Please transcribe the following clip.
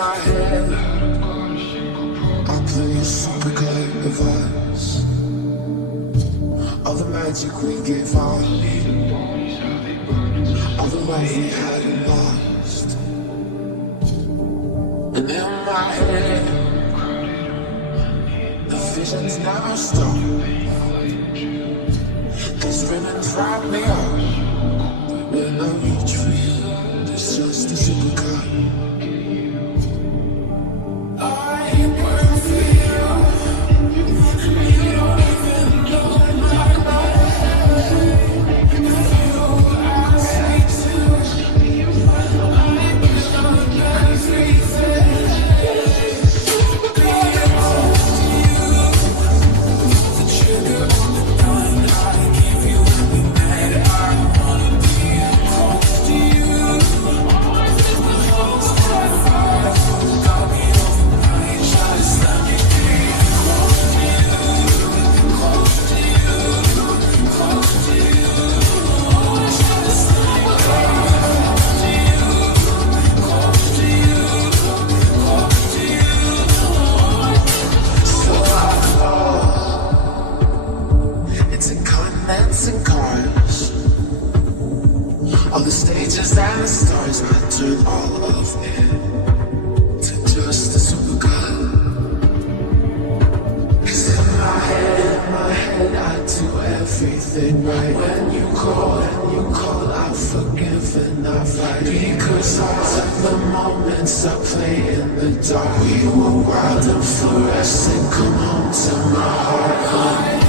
my head, I play a super good device. All the magic we gave out, all the love we hadn't lost. And in my head, the visions never stop. These ribbons wrap me up, but when I reach for you, it's just a supercut. I burn for you, and you don't even know my head. And you, I say too, I become everything. Be close to you, the trigger on the gun. I give you every night. I wanna be close to you. Always is the most that far. Got me overnight, just let me be close to you, close to you, close to you. Always just let me be close to you, close to you, close to you. So I fall into continents and cars, all the stages and the stars. I turn all of it to just a supercut. 'Cause in my head, I do everything right. When you call, I forgive and I fight. Because I took the moments I play in the dark. We were wild and fluorescent. Come home to my heart.